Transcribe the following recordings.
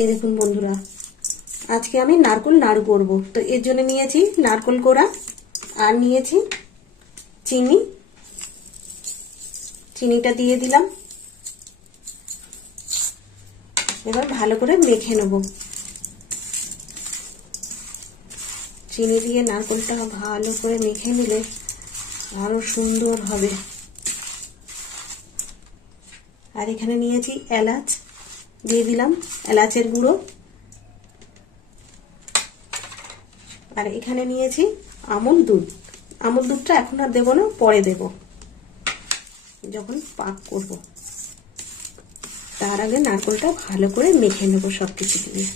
এই দেখুন বন্ধুরা, আজকে আমি নারকোল নাড়ু করব। তো এর জন্য নিয়েছি নারকোল কোড়া আর নিয়েছি চিনি। চিনিটা দিয়ে দিলাম। এবার ভালো করে মেখে নেব। চিনি দিয়ে নারকোলটা ভালো করে মেখে নিলে আরো সুন্দর হবে। আর এখানে নিয়েছি এলাচ, দিয়ে দিলাম এলাচের গুঁড়ো। আর এখানে নিয়েছি আমুল দুধ। আমুল দুধটা এখন আর দেবো না, পরে দেব যখন পাক করব। তার আগে নারকোলটা ভালো করে মেখে নেব সবকিছু দিয়ে,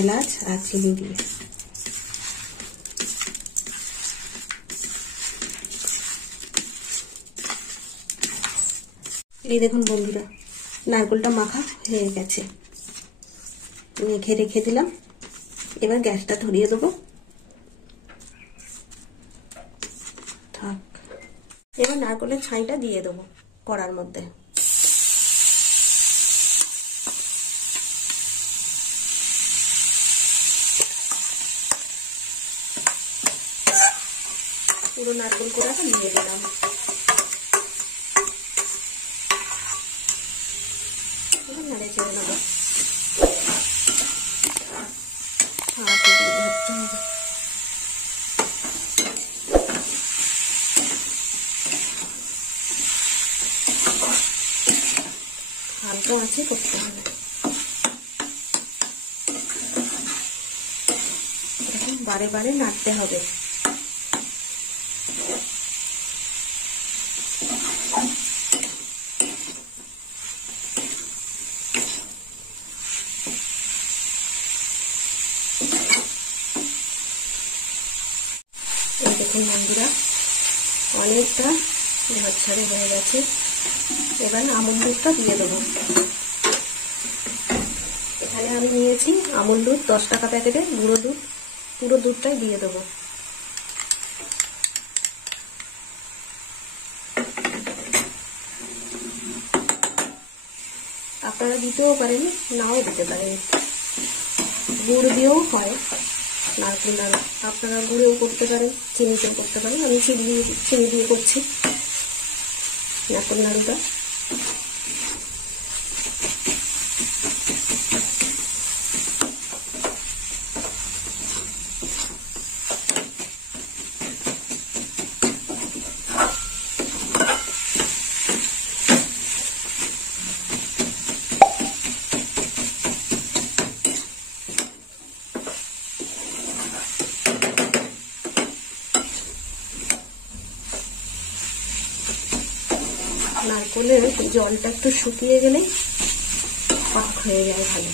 এলাচ আর চিনি দিয়ে। এই দেখুন বন্ধুরা, নারকোলটা মাখা হয়ে গেছে, মেখে রেখে দিলাম। এবার গ্যাসটা ধরিয়ে দেবো। থাক, এবার নারকোলের ছাইটা দিয়ে দেবো কড়ার মধ্যে। পুরো নারকোল কোড়াটা দিয়ে দিলাম। নাড়ে চেড়ে নেবো। হালকা আছে করতে হবে, এরকম বারে বারে নাড়তে হবে। দেখুন বন্ধুরা, অনেকটা ঝরঝরে হয়ে গেছে। এবার আমুল দুধটা দিয়ে দেবো। এখানে আমি নিয়েছি আমুল দুধ 10 টাকা প্যাকেটের গুঁড়ো দুধ, পুরো দুধটাই দিয়ে দেবো। আপনারা দিতেও পারেন, নাও দিতে পারেন, গুড় দিয়েও হয় নারকেল নাড়ু। আপনারা গুঁড়েও করতে পারেন, চিনিতেও করতে পারেন। আমি চিনি দিয়ে করছি নারকেল নাড়ুটা। নারকোলের জলটা একটু শুকিয়ে গেলে পাক হয়ে যায় ভালো।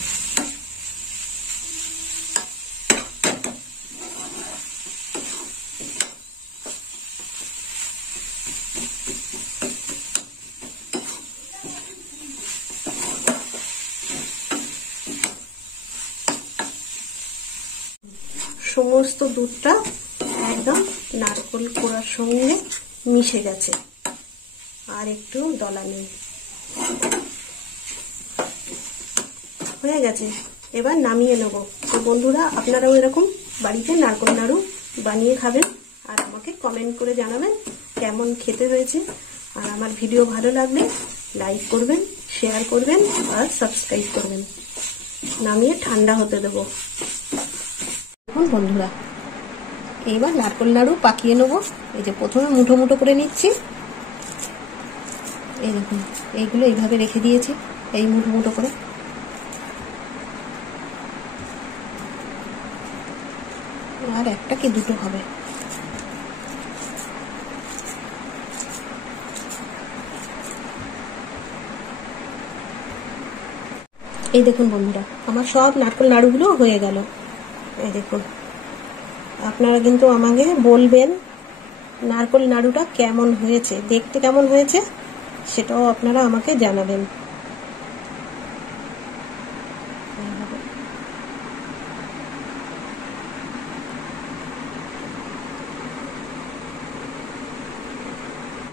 সমস্ত দুধটা একদম নারকোল কোড়ার সঙ্গে মিশে গেছে, আর একটু দলা নেই, হয়ে গেছে। এবার নামিয়ে নেব। তো বন্ধুরা, আপনারাও এরকম বাড়িতে নারকোল নাড়ু বানিয়ে খাবেন আর আমাকে কমেন্ট করে জানাবেন কেমন খেতে হয়েছে। আর আমার ভিডিও ভালো লাগলে লাইক করবেন, শেয়ার করবেন আর সাবস্ক্রাইব করবেন। নামিয়ে ঠান্ডা হতে দেব। এখন বন্ধুরা, এইবার নারকোল নাড়ু পাকিয়ে নেব। এই যে প্রথমে মুঠো মুঠো করে নিচ্ছি। এই দেখুন, এইগুলো এইভাবে রেখে দিয়েছি, এই মুঠো মুঠো করে। আর একটা কি দুটো হবে। এই দেখুন বন্ধুরা, আমার সব নারকোল নাড়ুগুলো হয়ে গেল। এই দেখুন, আপনারা কিন্তু আমাকে বলবেন নারকোল নাড়ুটা কেমন হয়েছে, দেখতে কেমন হয়েছে সেটাও আপনারা আমাকে জানাবেন।